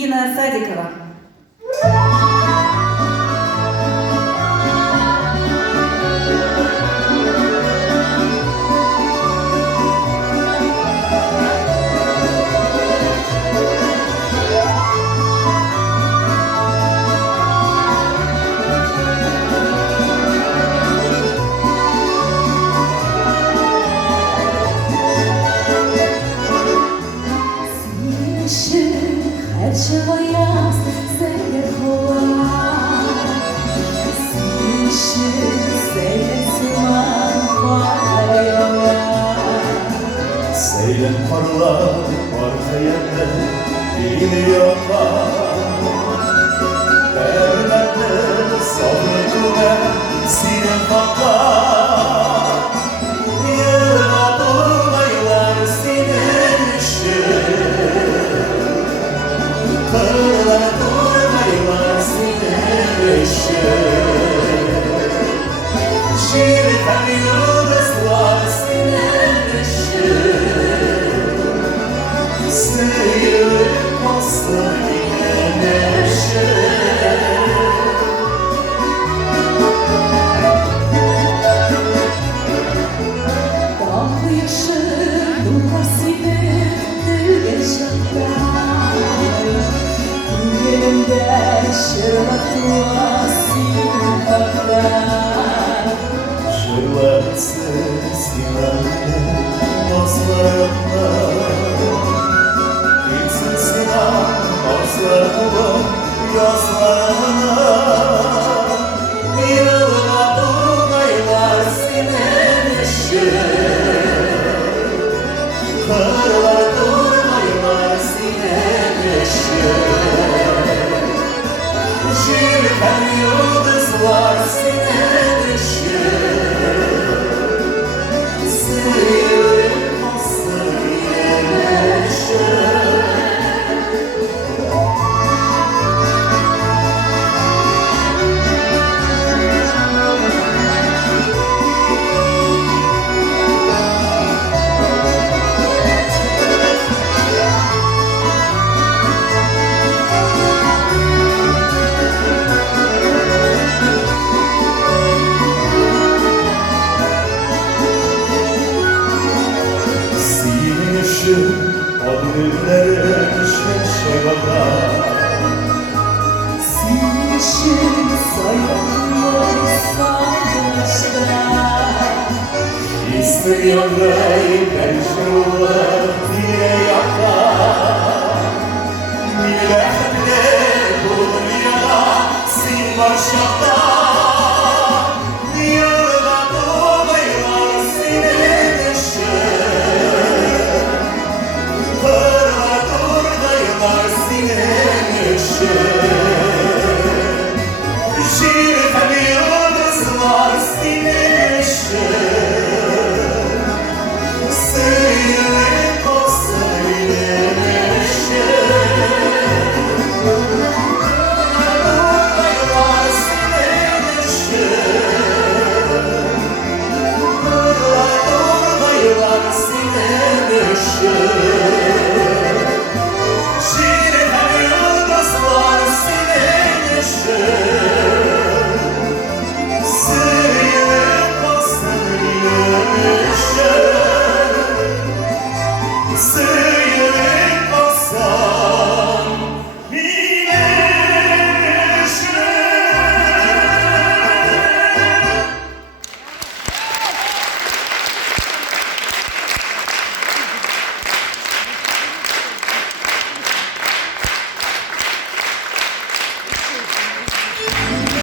Тина Садикова. Чего сверху Seylen parlar arkaya biliyor Derlerde sabrıcıda sinem patlar Yılma durmaylar sinem ışık Kırlar durmaylar sinem ışık Şirten yıldızlar sinem ışık Sıyır bastı yine neşe Dağlı yaşır dulmasıydı geçakta Güllerimde şırlatma sinfakta Şırlatsız yanardı dostlarımla Aslanım yazlarına Yılma durmaylar sinem ışık Kırlar durmaylar sinem ışık Şirken yıldızlar sinem ışık Sıyır bastı yine neşe Adımların şeşe bakar Sinişin sayılır sarhoşta İstiyorum ben şurada diye yakar Milletine bu dünyada sil başakta